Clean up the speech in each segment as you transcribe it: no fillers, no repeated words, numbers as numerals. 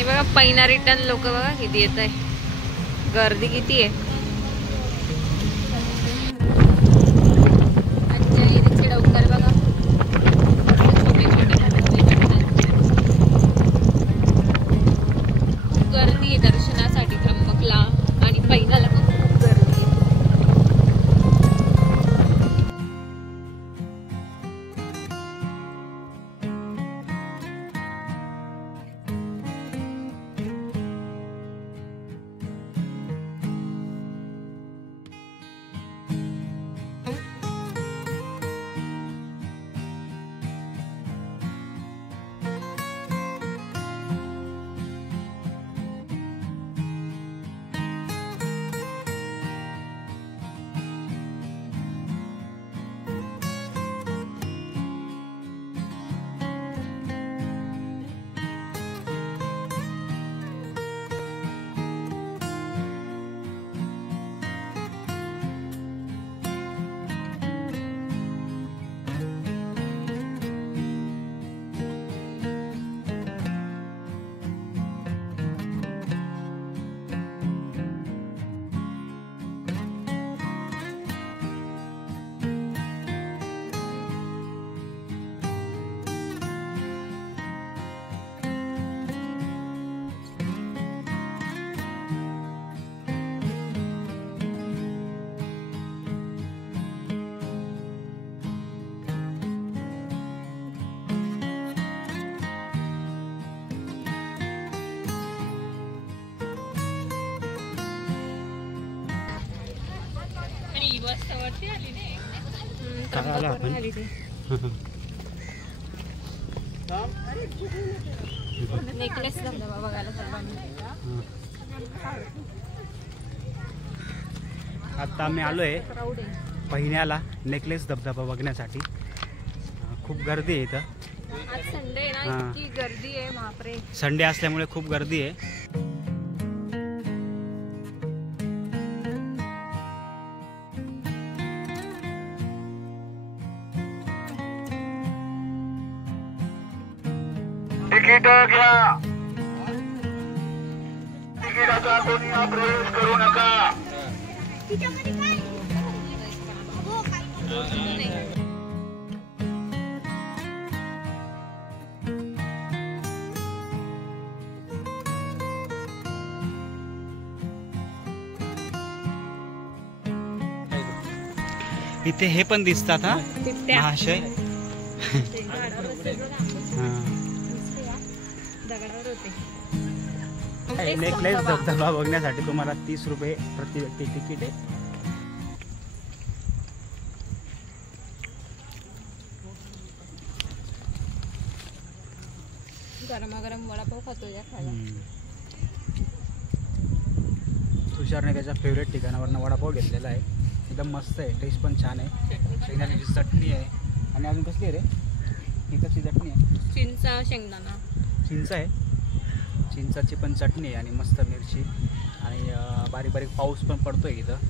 हे बघा पैना रिटर्न लोक बघा किती येत आहे, गर्दी किती आहे. डोंगर बघा छोटे खूप गर्दी आहे दर्शनासाठी त्र्यंबकला आणि पैनाला पण खूप गर्दी आहे. नेकलेस धबधबा बघायला सर्वांनी. आता आम्ही आलोय पहिल्याला नेकलेस धबधबा बघण्यासाठी. खूप गर्दी आहे इथं. आज संडे आहे ना, इतकी गर्दी आहे बापरे. संडे असल्यामुळे खूप गर्दी आहे. तिकीट घ्या, तिकिटाचा कोणी प्रवेश करू नका. इथे हे पण दिसतात हा महाशय. नेकलेस धबधबा बघण्यासाठी तुम्हाला 30 रुपये प्रति व्यक्ती तिकीट आहे. गरमागरम वडापाव खातोय खायला. तुषारने त्याच्या फेवरेट ठिकाणावरनं वडापाव घेतलेला आहे. एकदम मस्त आहे, टेस्ट पण छान आहे. शेंगदाण्याची चटणी आहे आणि अजून कसली आहे रे? ही कशी चटणी आहे? चिंचा शेंगदाणा. चिंच आहे, चिंचाची पण चटणी आहे आणि मस्त मिरची आणि बारीक बारीक पाऊस पण पडतोय इथं.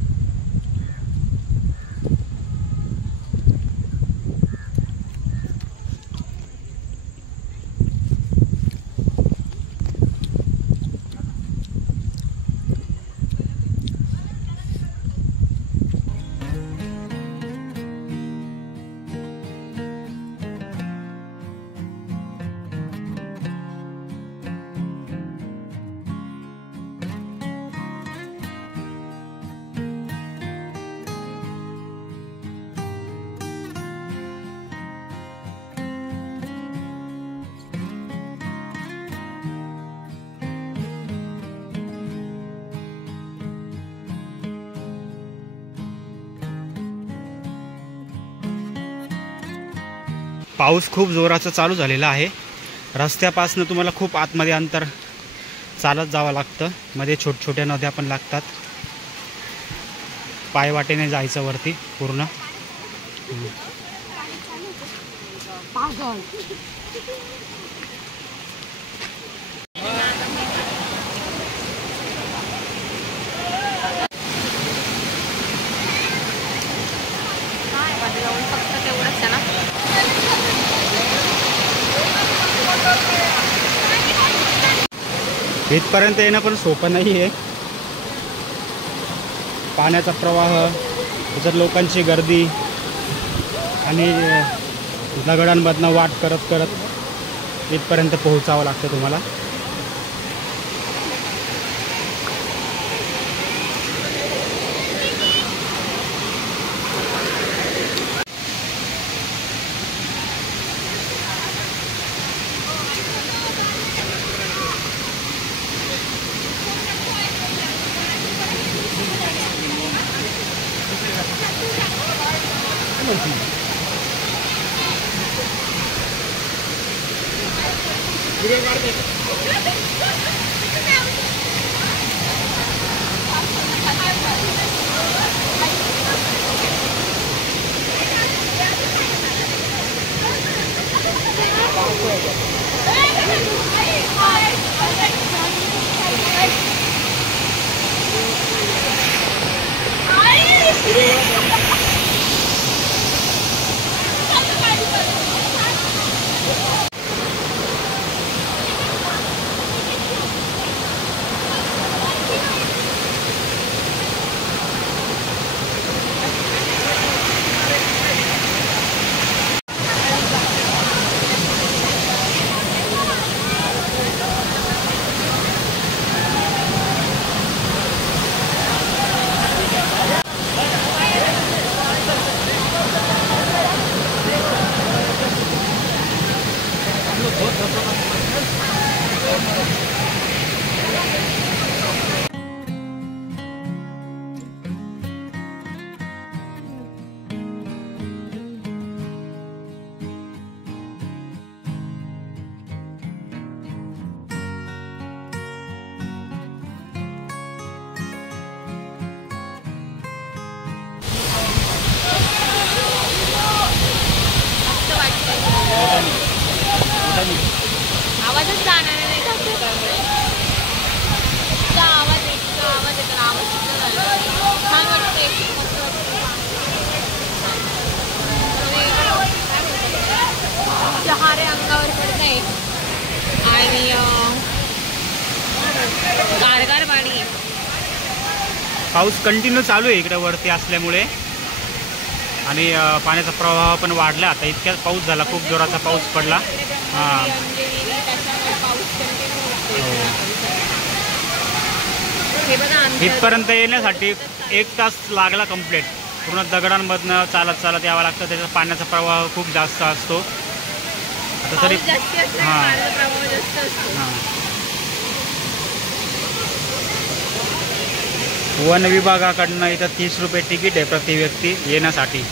पाऊस खूप जोराचा चालू झालेला आहे. रस्त्यापासून तुम्हाला खूप आतमध्ये अंतर चालत जावं लागतं. मध्ये छोट्या नद्या पण लागतात. पायवाटेने जायचं वरती पूर्ण. इथपर्यंत येणं पण सोपं नाही आहे. पाण्याचा प्रवाह, त्याच्यात लोकांची गर्दी आणि दगडांमधनं वाट करत करत इथपर्यंत पोहोचावं लागतं तुम्हाला. आवाजच जाणार नाही धबधब्यामुळे. इतका आवाज येतो, आवाज सुद्धा झाला. छान वाटतं, एकदम मस्त वाटतं. चहारे अंगावर पडत आहे आणि गारगार पाणी आहे. पाऊस कंटिन्यू चालू आहे इकडे वरती असल्यामुळे आणि पाण्याचा प्रवाह पण वाढला. आता इतक्यात पाऊस झाला, खूप जोराचा पाऊस पडला. हां, इथपर्यंत येण्यासाठी 1 तास लागला कंप्लीट. पूर्ण दगडांमधनं चालत चालत यावं लागतं. त्याचा पाण्याचा प्रवाह खूप जास्त असतो. आता तरी हां हां, वन विभागाकडनं इथं 30 रुपये तिकीट आहे प्रति व्यक्ती येण्यासाठी.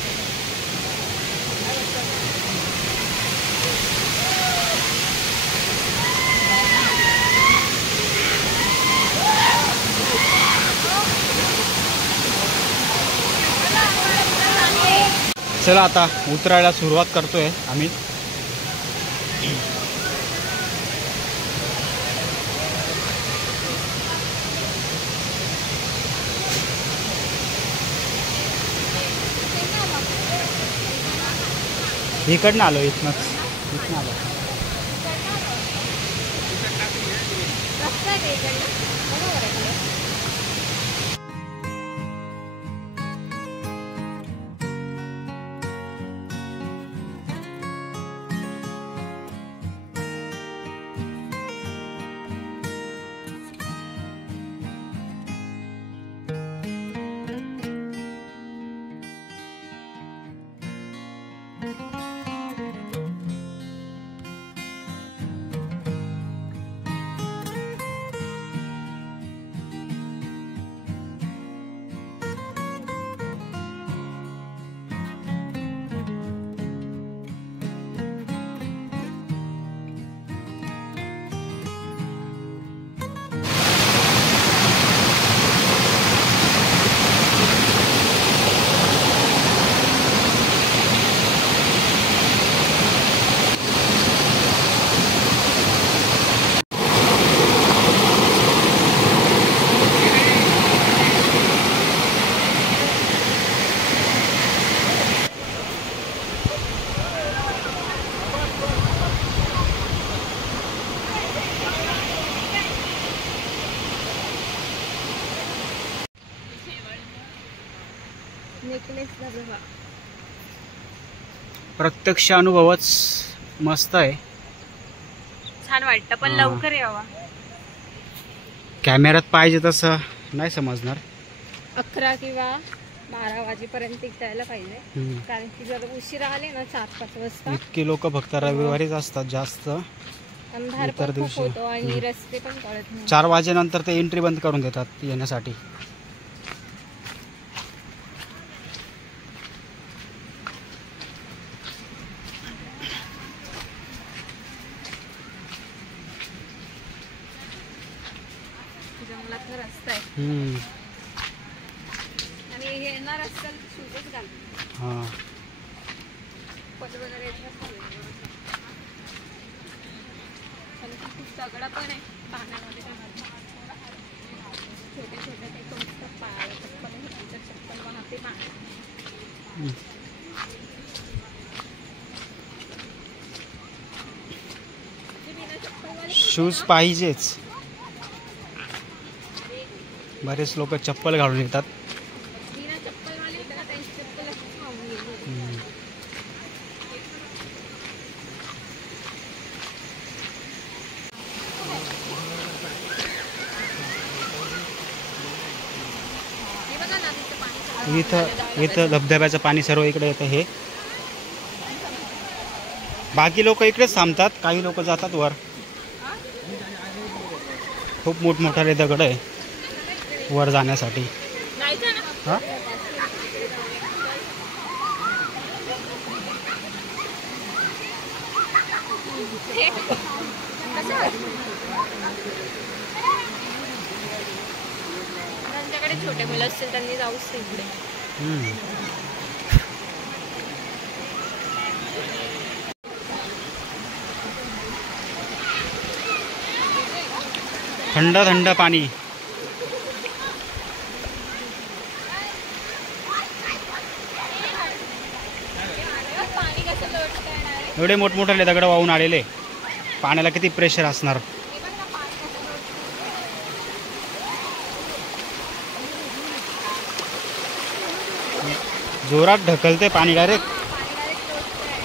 चला आता उतरायला सुरुवात करतोय आम्ही. इकडनं आलो, इथनं आलो. एकलेच धबधबा. प्रत्यक्ष अनुभवच मस्त आहे. छान वाटतं पण हा. लवकर यावा. कॅमेऱ्यात पाहिजे तसं नाही समजणार. 11 किंवा 12 वाजेपर्यंत यायला पाहिजे. हम्म. कारण की जर उशिरा आले ना 4-5 वाजता इतकी लोक फक्त रविवारीच असतात जास्त. अंधार इतर पण खूप दिवशी. होतो आणि रस्ते पण कळत नाही. 4 वाजेनंतर ते एंट्री बंद करून देतात येण्यासाठी. जंगलातला रस्ता आहे हम्म. आणि हे येणार असेल शूजच घाल. हां. पद वगैरे येत नसेल. पण खूप दगडा पण आहे पाण्यामध्ये. छोटे छोटे ते कोणतं पाय चप्पल आहे त्यांचं चप्पल वाहते पाणी. शूज पाहिजेच. बरेच लोक चप्पल घालून येतात. बिना चप्पलवाले होते ना त्यांची चप्पल अशीच वाहून गेली. हम्म. हे बघा ना तिथं पाणी इथं इथं धबधब्याचं पाणी सर्व इकडे येतं. हे बाकी लोक इकडेच थांबतात. काही लोक जातात वर. खूप मोठमोठाले दगड आहे वर जाण्यासाठी. जायचं ना. हा? त्यांच्याकडे छोटे मुलं असतील त्यांनी जाऊच इकडे. हम्म. थंड थंड पाणी. पाणी कसं लोटतं येणार. एवढे मोठमोठाले दगड वाहून आलेले. पाण्याला किती प्रेशर असणार. हे बघ ना पाणी कसं लोटतं. जोरात ढकलते पाणी डायरेक्ट. पाणी डायरेक्ट लोटतंय.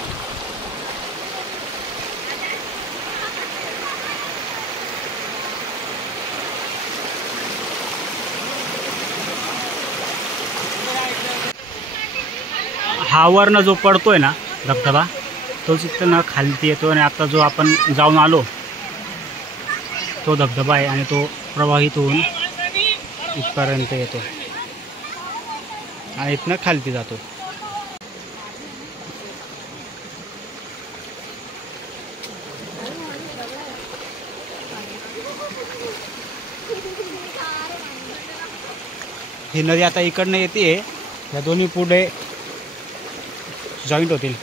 हावरनं जो पडतोय ना धबधबा तो तिथं ना खालती येतो. आणि आता जो आपण जाऊन आलो तो धबधबा आहे आणि तो प्रवाहित होऊन इथपर्यंत येतो आणि इथनं खालती जातो. ही नदी आता इकडनं येते. या दोन्ही पुढे जॉईंट होतील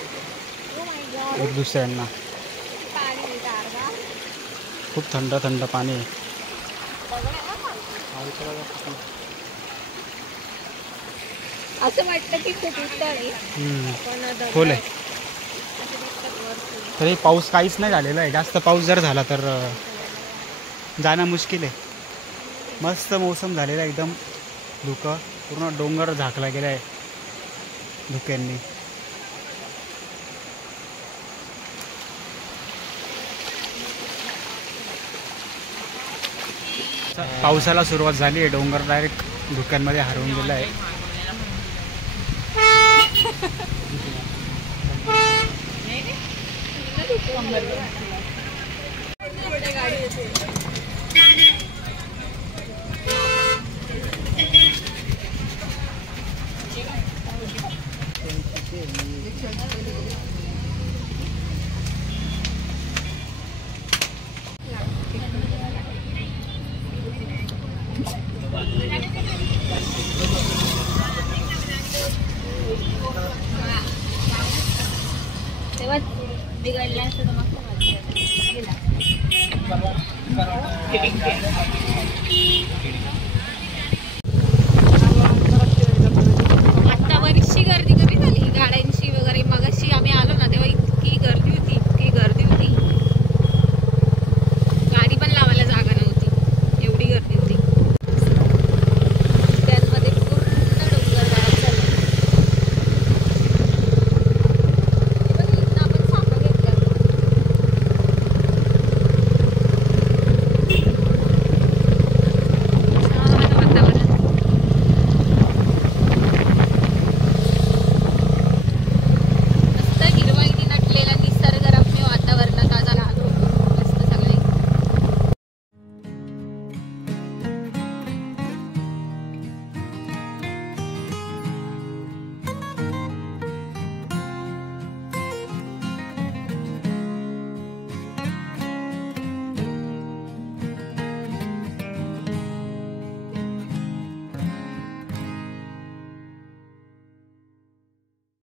एक दुसऱ्यांना. पाणी गारवा. खूप थंड थंड पाणी आहे. असं वाटतं की खूप उतर आहे हम्म. पण दगड खोल आहे. असं दिसतात वरती. तरी पाऊस काहीच नाही झालेला आहे. जास्त पाऊस जर झाला तर जाणं मुश्किल आहे. मस्त मोसम झालेला आहे एकदम. धुकं पूर्ण डोंगर झाकला गेला आहे धुक्यांनी. पावसाला सुरुवात झाली आहे. डोंगर डायरेक्ट धुक्यांमध्ये हरवून गेला आहे. तेव्हा बिघडल्या असतं तर मस्त वाटलं.